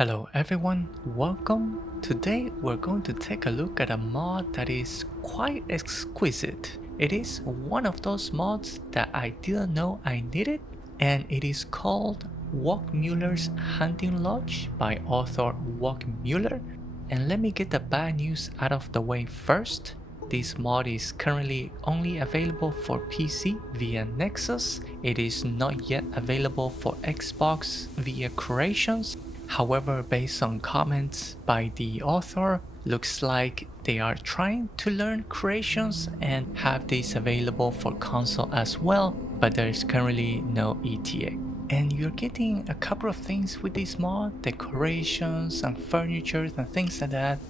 Hello everyone, welcome. Today we're going to take a look at a mod that is quite exquisite. It is one of those mods that I didn't know I needed, and it is called Wolkmueller's Hunting Lodge by author Wolkmueller. And let me get the bad news out of the way first. This mod is currently only available for PC via Nexus. It is not yet available for Xbox via Creations. However, based on comments by the author, looks like they are trying to learn Creations and have this available for console as well, but there is currently no ETA. And you're getting a couple of things with this mod, decorations and furniture and things like that.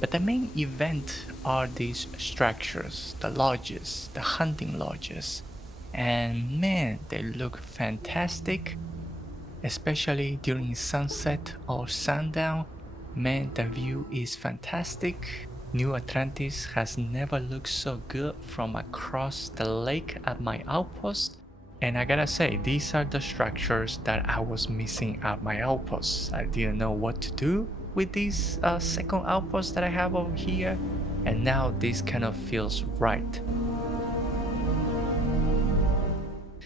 But the main event are these structures, the lodges, the hunting lodges. And man, they look fantastic. Especially during sunset or sundown, man, the view is fantastic. New Atlantis has never looked so good from across the lake at my outpost. And I gotta say, these are the structures that I was missing at my outpost. I didn't know what to do with this second outpost that I have over here. And now this kind of feels right.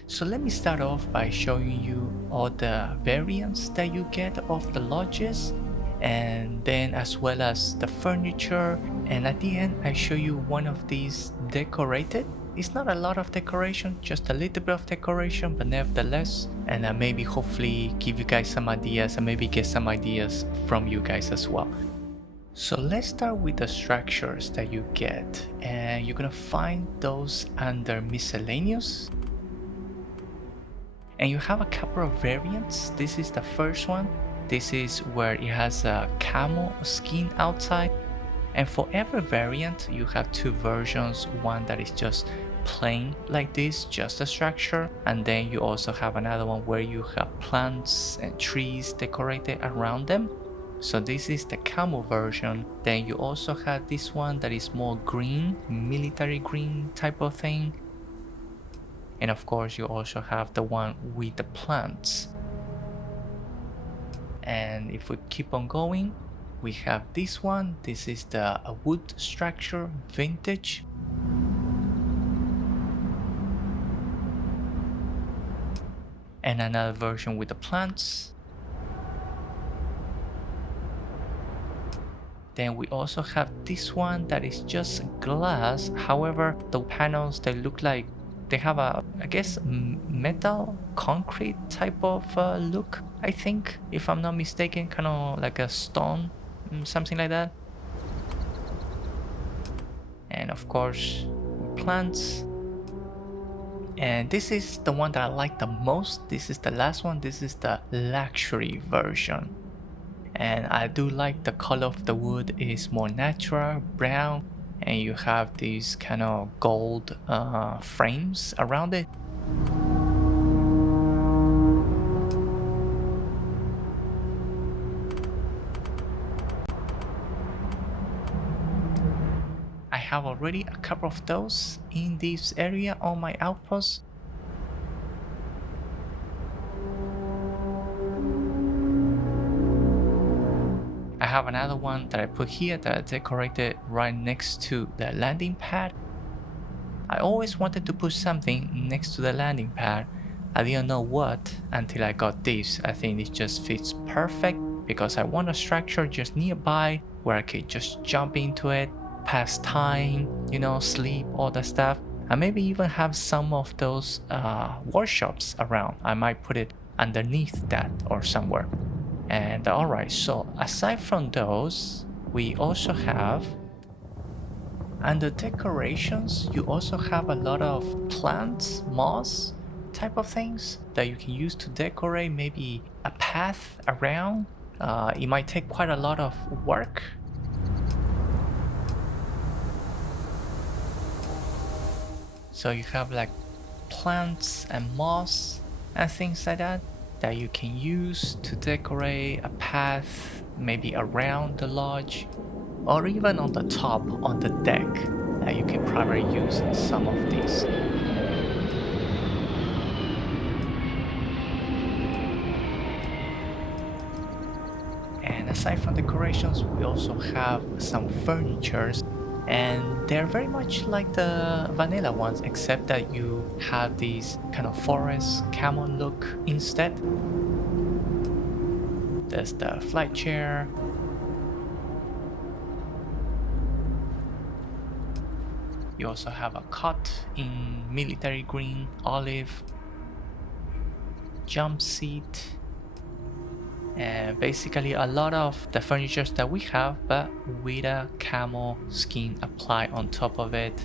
So let me start off by showing you all the variants that you get of the lodges, and then as well as the furniture, and at the end I show you one of these decorated. It's not a lot of decoration, just a little bit of decoration, but nevertheless, and maybe hopefully give you guys some ideas and maybe get some ideas from you guys as well. So let's start with the structures that you get, and you're gonna find those under miscellaneous. And you have a couple of variants. This is the first one. This is where it has a camel skin outside. And for every variant, you have two versions. One that is just plain like this, just a structure. And then you also have another one where you have plants and trees decorated around them. So this is the camel version. Then you also have this one that is more green, military green type of thing. And of course you also have the one with the plants. And if we keep on going, we have this one. This is the wood structure, vintage. And another version with the plants. Then we also have this one that is just glass. However, the panels, they look like they have a, I guess, metal, concrete type of look, I think, if I'm not mistaken, kind of like a stone, something like that. And of course, plants. And this is the one that I like the most. This is the last one. This is the luxury version. And I do like the color of the wood is more natural, brown. And you have these kind of gold frames around it. I have already a couple of those in this area on my outpost. I have another one that I put here that I decorated right next to the landing pad. I always wanted to put something next to the landing pad. I didn't know what until I got this. I think it just fits perfect because I want a structure just nearby where I could just jump into it, pass time, you know, sleep, all that stuff. And maybe even have some of those workshops around. I might put it underneath that or somewhere. And alright, so aside from those, we also have under decorations, you also have a lot of plants, moss type of things that you can use to decorate maybe a path around. It might take quite a lot of work. So you have like plants and moss and things like that you can use to decorate a path, maybe around the lodge, or even on the top, on the deck. You can probably use some of these. And aside from decorations, we also have some furnitures, and they're very much like the vanilla ones, except that you have this kind of forest camel look instead. There's the flight chair. You also have a cot in military green, olive, jump seat, and basically a lot of the furniture that we have, but with a camel skin applied on top of it.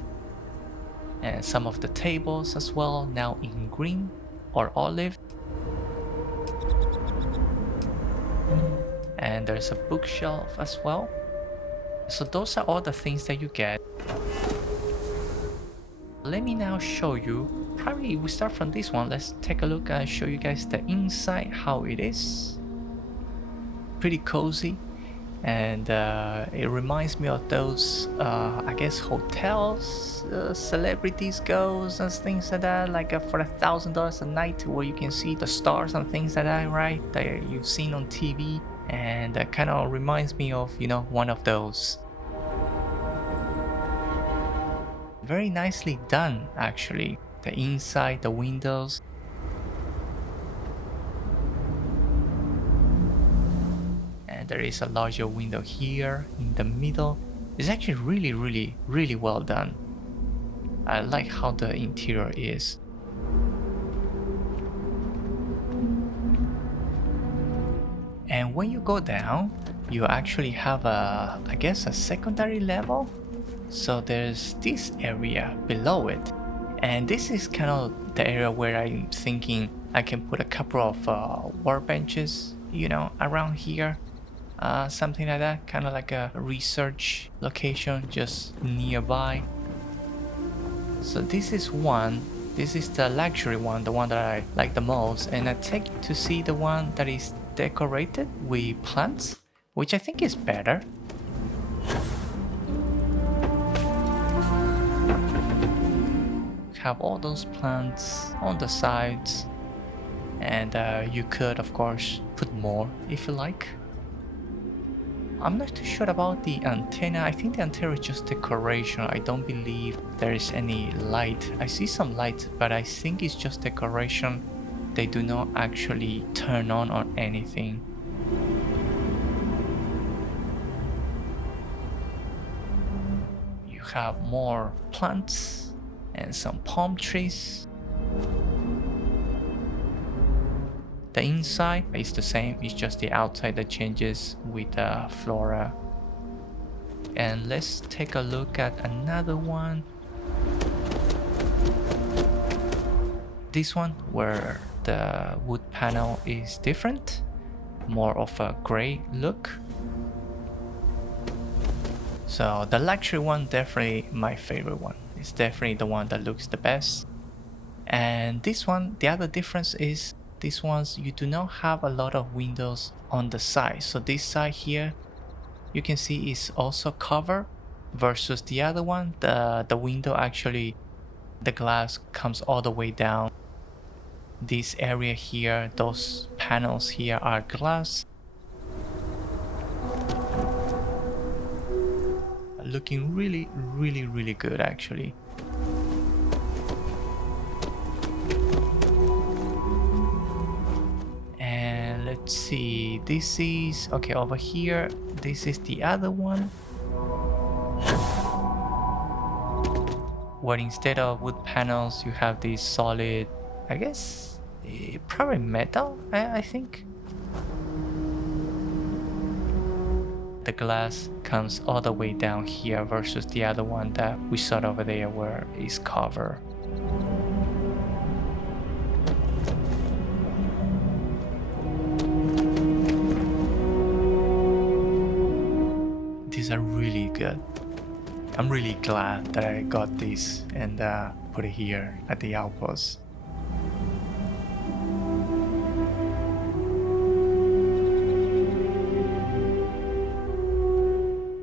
And some of the tables as well, now in green or olive. And there's a bookshelf as well. So those are all the things that you get. Let me now show you, probably we start from this one. Let's take a look and show you guys the inside, how it is. Pretty cozy, and it reminds me of those I guess hotels celebrities goes and things like that, like for $1,000 a night, where you can see the stars and things like that, right, that you've seen on TV. And that kind of reminds me of, you know, one of those. Very nicely done, actually. The inside, the windows. And there is a larger window here in the middle. It's actually really well done. I like how the interior is. And when you go down, you actually have a, I guess, a secondary level. So there's this area below it, and this is kind of the area where I'm thinking I can put a couple of workbenches, you know, around here, something like that, kind of like a research location just nearby. So this is one. This is the luxury one, the one that I like the most, and I take you to see the one that is decorated with plants, which I think is better. Have all those plants on the sides, and you could of course put more if you like. I'm not too sure about the antenna. I think the antenna is just decoration. I don't believe there is any light. I see some light, but I think it's just decoration. They do not actually turn on or anything. You have more plants and some palm trees. The inside is the same, it's just the outside that changes with the flora. And let's take a look at another one. This one, where the wood panel is different, more of a gray look. So the luxury one, definitely my favorite one. It's definitely the one that looks the best. And this one, the other difference is these ones, you do not have a lot of windows on the side. So this side here, you can see is also covered, versus the other one, the window actually, the glass comes all the way down. This area here, those panels here are glass. Looking really good actually. And let's see, this is okay over here. This is the other one, where instead of wood panels you have these solid, I guess probably metal, I think. The glass comes all the way down here, versus the other one that we saw over there where it's covered. These are really good. I'm really glad that I got this and put it here at the outpost.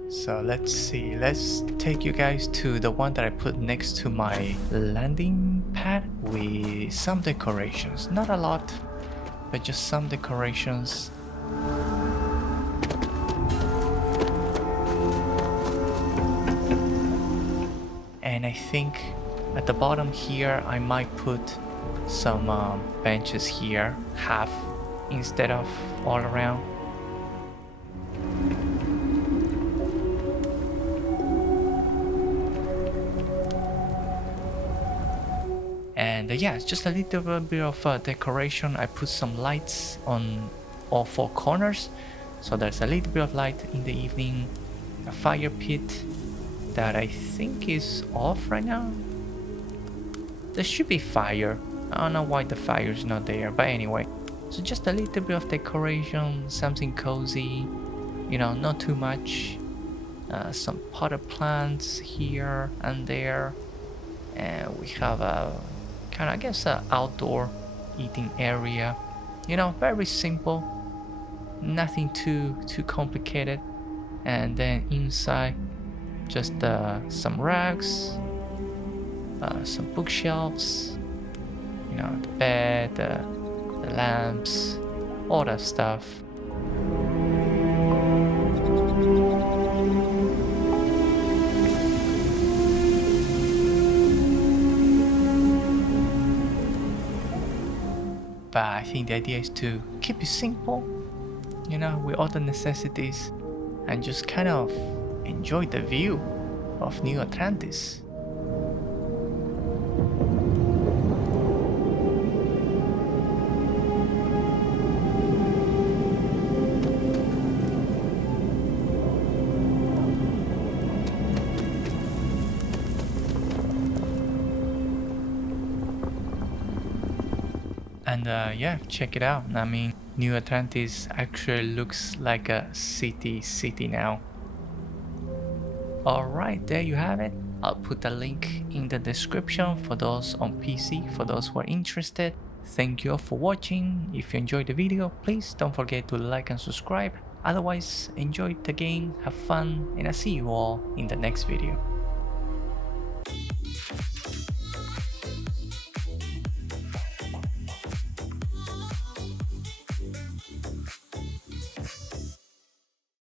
So let's see, let's take you guys to the one that I put next to my landing pad with some decorations. Not a lot, but just some decorations. think at the bottom here I might put some benches here, half instead of all around. And yeah, it's just a little bit of decoration. I put some lights on all four corners, so there's a little bit of light in the evening. A fire pit that I think is off right now. There should be fire. I don't know why the fire is not there, but anyway. So just a little bit of decoration, something cozy, you know, not too much. Some potted plants here and there. And we have a kind of, I guess, a outdoor eating area. You know, very simple. Nothing too complicated. And then inside, just some racks, some bookshelves, you know, the bed, the lamps, all that stuff. But I think the idea is to keep it simple, you know, with all the necessities, and just kind of enjoy the view of New Atlantis. And yeah, check it out. I mean, New Atlantis actually looks like a city now. Alright, there you have it. I'll put a link in the description for those on PC, for those who are interested. Thank you all for watching. If you enjoyed the video, please don't forget to like and subscribe. Otherwise, enjoy the game, have fun, and I'll see you all in the next video.